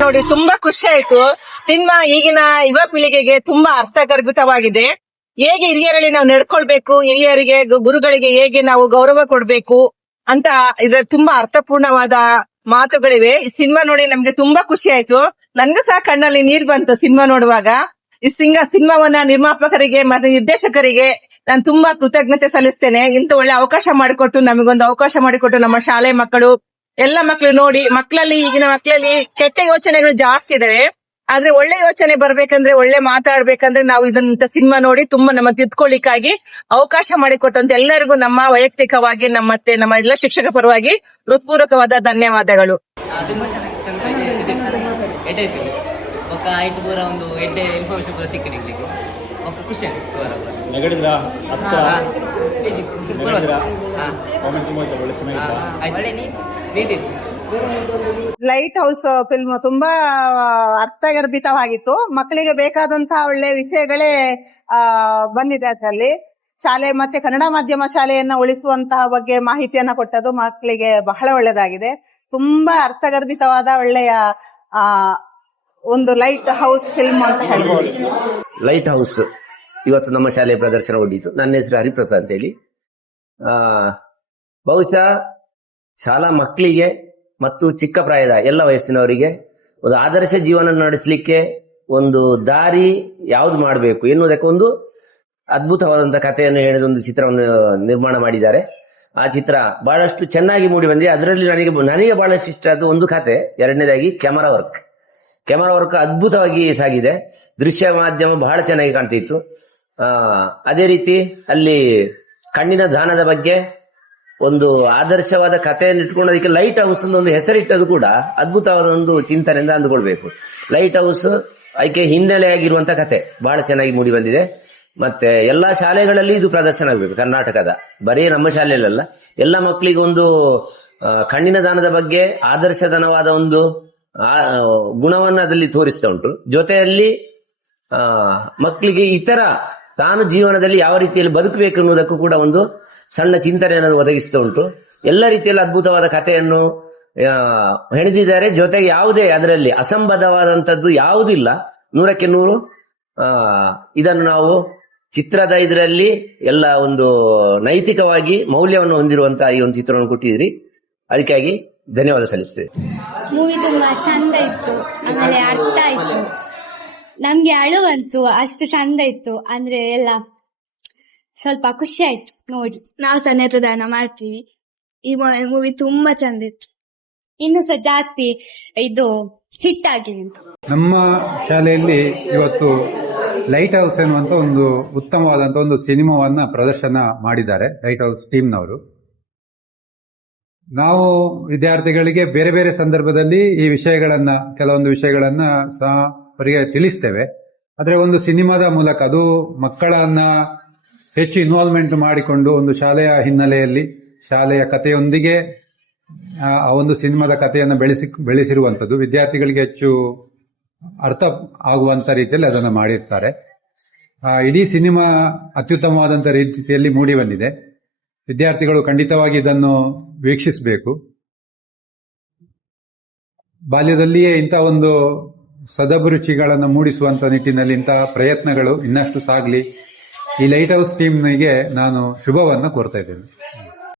ನೋಡಿ ತುಂಬಾ ಖುಷಿ ಆಯ್ತು. ಸಿನಿಮಾ ಈಗಿನ ಯುವ ಪೀಳಿಗೆಗೆ ತುಂಬಾ ಅರ್ಥಗರ್ಭಿತವಾಗಿದೆ. ಹೇಗೆ ಹಿರಿಯರಲ್ಲಿ ನಾವು ನಡ್ಕೊಳ್ಬೇಕು, ಹಿರಿಯರಿಗೆ ಗುರುಗಳಿಗೆ ಹೇಗೆ ನಾವು ಗೌರವ ಕೊಡ್ಬೇಕು ಅಂತ ಇದ್ರಲ್ಲಿ ತುಂಬಾ ಅರ್ಥಪೂರ್ಣವಾದ ಮಾತುಗಳಿವೆ. ಈ ಸಿನಿಮಾ ನೋಡಿ ನಮ್ಗೆ ತುಂಬಾ ಖುಷಿ ಆಯ್ತು. ನನ್ಗೂ ಸಹ ಕಣ್ಣಲ್ಲಿ ನೀರ್ ಬಂತು ಸಿನಿಮಾ ನೋಡುವಾಗ. ಈ ಸಿನಿಮಾವನ್ನ ನಿರ್ಮಾಪಕರಿಗೆ ಮತ್ತೆ ನಿರ್ದೇಶಕರಿಗೆ ನಾನು ತುಂಬಾ ಕೃತಜ್ಞತೆ ಸಲ್ಲಿಸ್ತೇನೆ. ಇಂತ ಒಳ್ಳೆ ಅವಕಾಶ ಮಾಡಿಕೊಟ್ಟು, ನಮಗೊಂದು ಅವಕಾಶ ಮಾಡಿಕೊಟ್ಟು ನಮ್ಮ ಶಾಲೆ ಮಕ್ಕಳು ಎಲ್ಲ ಮಕ್ಕಳು ನೋಡಿ, ಈಗಿನ ಮಕ್ಕಳಲ್ಲಿ ಕೆಟ್ಟ ಯೋಚನೆಗಳು ಜಾಸ್ತಿ ಇದಾವೆ. ಆದ್ರೆ ಒಳ್ಳೆ ಯೋಚನೆ ಬರ್ಬೇಕಂದ್ರೆ, ಒಳ್ಳೆ ಮಾತಾಡ್ಬೇಕಂದ್ರೆ ನಾವು ಇದನ್ನ ಸಿನಿಮಾ ನೋಡಿ ತುಂಬಾ ನಮ್ಮ ತಿದ್ಕೊಳ್ಳಿಕ್ಕಾಗಿ ಅವಕಾಶ ಮಾಡಿಕೊಟ್ಟಂತ ಎಲ್ಲರಿಗೂ ನಮ್ಮ ವೈಯಕ್ತಿಕವಾಗಿ ನಮ್ಮ ಎಲ್ಲ ಶಿಕ್ಷಕ ಪರವಾಗಿ ಹೃತ್ಪೂರ್ವಕವಾದ ಧನ್ಯವಾದಗಳು. ఒక ఐదు పూర ಒಂದು ಎಡ್ಡೆ ಇನ್ಫಾರ್ಮೇಶನ್ ಪೂರ ತಿಕ್ಕಿನಿಗೆ ఒక ಖುಷಿ ಆಯ್ತು. ನೆಗಡಿದ್ರಾ ಹತ್ರ ಪೇಜಿ ನೆಗಡಿದ್ರಾ ಕಾಮೆಂಟ್ ತುಂಬಾ ಒಳ್ಳೆ ಚೆನ್ನಾಗಿದೆ. ಒಳ್ಳೆ ನೀತಿ. ಲೈಟ್ ಹೌಸ್ ಫಿಲ್ಮ್ ತುಂಬಾ ಅರ್ಥಗರ್ಭಿತವಾಗಿತ್ತು. ಮಕ್ಕಳಿಗೆ ಬೇಕಾದಂತಹ ಒಳ್ಳೆ ವಿಷಯಗಳೇ ಬಂದಿದೆ ಅದರಲ್ಲಿ. ಶಾಲೆ ಮತ್ತೆ ಕನ್ನಡ ಮಾಧ್ಯಮ ಶಾಲೆಯನ್ನ ಉಳಿಸುವಂತಹ ಬಗ್ಗೆ ಮಾಹಿತಿಯನ್ನ ಕೊಟ್ಟದ್ದು ಮಕ್ಕಳಿಗೆ ಬಹಳ ಒಳ್ಳೆದಾಗಿದೆ. ತುಂಬಾ ಅರ್ಥಗರ್ಭಿತವಾದ ಒಳ್ಳೆಯ ಒಂದು ಲೈಟ್ ಹೌಸ್ ಫಿಲ್ಮ್ ಅಂತ ಹೇಳ್ಬೋದು. ಲೈಟ್ ಹೌಸ್ ಇವತ್ತು ನಮ್ಮ ಶಾಲೆಯ ಪ್ರದರ್ಶನ ಹೊಡೀತು. ನನ್ನ ಹೆಸರು ಹರಿಪ್ರಸಾದ್ ಅಂತ ಹೇಳಿ. ಬಹುಶಃ ಶಾಲಾ ಮಕ್ಕಳಿಗೆ ಮತ್ತು ಚಿಕ್ಕ ಪ್ರಾಯದ ಎಲ್ಲ ವಯಸ್ಸಿನವರಿಗೆ ಒಂದು ಆದರ್ಶ ಜೀವನ ನಡೆಸಲಿಕ್ಕೆ ಒಂದು ದಾರಿ ಯಾವ್ದು ಮಾಡಬೇಕು ಎನ್ನುವುದಕ್ಕೆ ಒಂದು ಅದ್ಭುತವಾದಂತಹ ಕಥೆಯನ್ನು ಹೇಳಿದ ಒಂದು ಚಿತ್ರವನ್ನು ನಿರ್ಮಾಣ ಮಾಡಿದ್ದಾರೆ. ಆ ಚಿತ್ರ ಬಹಳಷ್ಟು ಚೆನ್ನಾಗಿ ಮೂಡಿ ಬಂದಿದೆ. ಅದರಲ್ಲಿ ನನಗೆ ಬಹಳಷ್ಟು ಇಷ್ಟ ಆದ ಒಂದು ಕತೆ. ಎರಡನೇದಾಗಿ ಕ್ಯಾಮರಾ ವರ್ಕ್ ಅದ್ಭುತವಾಗಿ ಸಾಗಿದೆ. ದೃಶ್ಯ ಮಾಧ್ಯಮ ಬಹಳ ಚೆನ್ನಾಗಿ ಕಾಣ್ತಿತ್ತು. ಅದೇ ರೀತಿ ಅಲ್ಲಿ ಕಣ್ಣಿನ ದಾನದ ಬಗ್ಗೆ ಒಂದು ಆದರ್ಶವಾದ ಕಥೆಯನ್ನು ಇಟ್ಕೊಂಡು ಅದಕ್ಕೆ ಲೈಟ್ ಹೌಸ್ ಒಂದು ಹೆಸರಿಟ್ಟದು ಕೂಡ ಅದ್ಭುತವಾದ ಒಂದು ಚಿಂತನೆಯಿಂದ ಅಂದುಕೊಳ್ಬೇಕು. ಲೈಟ್ ಹೌಸ್ ಅದಕ್ಕೆ ಹಿನ್ನೆಲೆಯಾಗಿರುವಂತಹ ಕತೆ ಬಹಳ ಚೆನ್ನಾಗಿ ಮೂಡಿ ಬಂದಿದೆ. ಮತ್ತೆ ಎಲ್ಲಾ ಶಾಲೆಗಳಲ್ಲಿ ಇದು ಪ್ರದರ್ಶನ ಆಗಬೇಕು. ಕರ್ನಾಟಕದ ಬರೀ ನಮ್ಮ ಶಾಲೆಯಲ್ಲ, ಎಲ್ಲ ಮಕ್ಕಳಿಗೆ ಒಂದು ಕಣ್ಣಿನ ದಾನದ ಬಗ್ಗೆ ಆದರ್ಶಧನವಾದ ಒಂದು ಗುಣವನ್ನ ಅದರಲ್ಲಿ ತೋರಿಸ್ತಾ ಉಂಟು. ಜೊತೆಯಲ್ಲಿ ಮಕ್ಕಳಿಗೆ ಇತರ ತಾನು ಜೀವನದಲ್ಲಿ ಯಾವ ರೀತಿಯಲ್ಲಿ ಬದುಕಬೇಕು ಅನ್ನೋದಕ್ಕೂ ಕೂಡ ಒಂದು ಸಣ್ಣ ಚಿಂತನೆಯನ್ನು ಒದಗಿಸ್ತಾ ಉಂಟು. ಎಲ್ಲ ರೀತಿಯಲ್ಲಿ ಅದ್ಭುತವಾದ ಕಥೆಯನ್ನು ಹೆಣೆದಿದ್ದಾರೆ. ಜೊತೆಗೆ ಯಾವುದೇ ಅದರಲ್ಲಿ ಅಸಂಬದ್ಧವಾದಂಥದ್ದು ಯಾವುದಿಲ್ಲ, 100ಕ್ಕೆ 100. ಇದನ್ನು ನಾವು ಚಿತ್ರದ ಇದರಲ್ಲಿ ಎಲ್ಲ ಒಂದು ನೈತಿಕವಾಗಿ ಮೌಲ್ಯವನ್ನು ಹೊಂದಿರುವಂತಹ ಈ ಒಂದು ಚಿತ್ರವನ್ನು ಕೊಟ್ಟಿದ್ರಿ. ಅದಕ್ಕಾಗಿ ಧನ್ಯವಾದ ಸಲ್ಲಿಸ್ತೇವೆ. ಮೂವಿ ತುಂಬಾ ಚಂದ ಇತ್ತು, ಆಮೇಲೆ ಅರ್ಥ ಆಯ್ತು, ನಮ್ಗೆ ಅಳುವಂತು, ಅಷ್ಟು ಚಂದ ಇತ್ತು. ಅಂದ್ರೆ ಎಲ್ಲ ಸ್ವಲ್ಪ ಖುಷಿ ಆಯ್ತು ನೋಡಿ. ನಾವು ಸಹ ನೇತ್ರದಾನ ಮಾಡ್ತೀವಿ. ಈ ಮೂವಿ ತುಂಬಾ ಚಂದ ಇತ್ತು. ಇನ್ನು ಸಹ ಜಾಸ್ತಿ ಇದು ಹಿಟ್ ಆಗ್ಲಿ ಅಂತ. ನಮ್ಮ ಶಾಲೆಯಲ್ಲಿ ಇವತ್ತು ಲೈಟ್ ಹೌಸ್ ಎನ್ನುವಂತ ಒಂದು ಉತ್ತಮವಾದಂತ ಒಂದು ಸಿನಿಮಾವನ್ನ ಪ್ರದರ್ಶನ ಮಾಡಿದ್ದಾರೆ ಲೈಟ್ ಹೌಸ್ ಟೀಮ್ನವರು. ನಾವು ವಿದ್ಯಾರ್ಥಿಗಳಿಗೆ ಬೇರೆ ಬೇರೆ ಸಂದರ್ಭದಲ್ಲಿ ಈ ವಿಷಯಗಳನ್ನ, ಕೆಲವೊಂದು ವಿಷಯಗಳನ್ನ ಸಹ ಅವರಿಗೆ ತಿಳಿಸ್ತೇವೆ. ಆದ್ರೆ ಒಂದು ಸಿನಿಮಾದ ಮೂಲಕ ಅದು ಮಕ್ಕಳನ್ನ ಹೆಚ್ಚು ಇನ್ವಾಲ್ವ್ಮೆಂಟ್ ಮಾಡಿಕೊಂಡು ಒಂದು ಶಾಲೆಯ ಹಿನ್ನೆಲೆಯಲ್ಲಿ ಶಾಲೆಯ ಕಥೆಯೊಂದಿಗೆ ಆ ಒಂದು ಸಿನಿಮಾದ ಕಥೆಯನ್ನು ಬೆಳೆಸಿರುವಂಥದ್ದು ವಿದ್ಯಾರ್ಥಿಗಳಿಗೆ ಹೆಚ್ಚು ಅರ್ಥ ಆಗುವಂತ ರೀತಿಯಲ್ಲಿ ಅದನ್ನು ಮಾಡಿರ್ತಾರೆ. ಇಡೀ ಸಿನಿಮಾ ಅತ್ಯುತ್ತಮವಾದಂತ ರೀತಿಯಲ್ಲಿ ಮೂಡಿ ಬಂದಿದೆ. ವಿದ್ಯಾರ್ಥಿಗಳು ಖಂಡಿತವಾಗಿ ಇದನ್ನು ವೀಕ್ಷಿಸಬೇಕು. ಬಾಲ್ಯದಲ್ಲಿಯೇ ಇಂಥ ಒಂದು ಸದಭಿರುಚಿಗಳನ್ನು ಮೂಡಿಸುವಂತ ನಿಟ್ಟಿನಲ್ಲಿ ಇಂತಹ ಪ್ರಯತ್ನಗಳು ಇನ್ನಷ್ಟು ಸಾಗಲಿ. ಈ ಲೈಟ್ ಹೌಸ್ ಟೀಮ್ನಿಗೆ ನಾನು ಶುಭವನ್ನು ಕೋರ್ತಾ ಇದ್ದೇನೆ.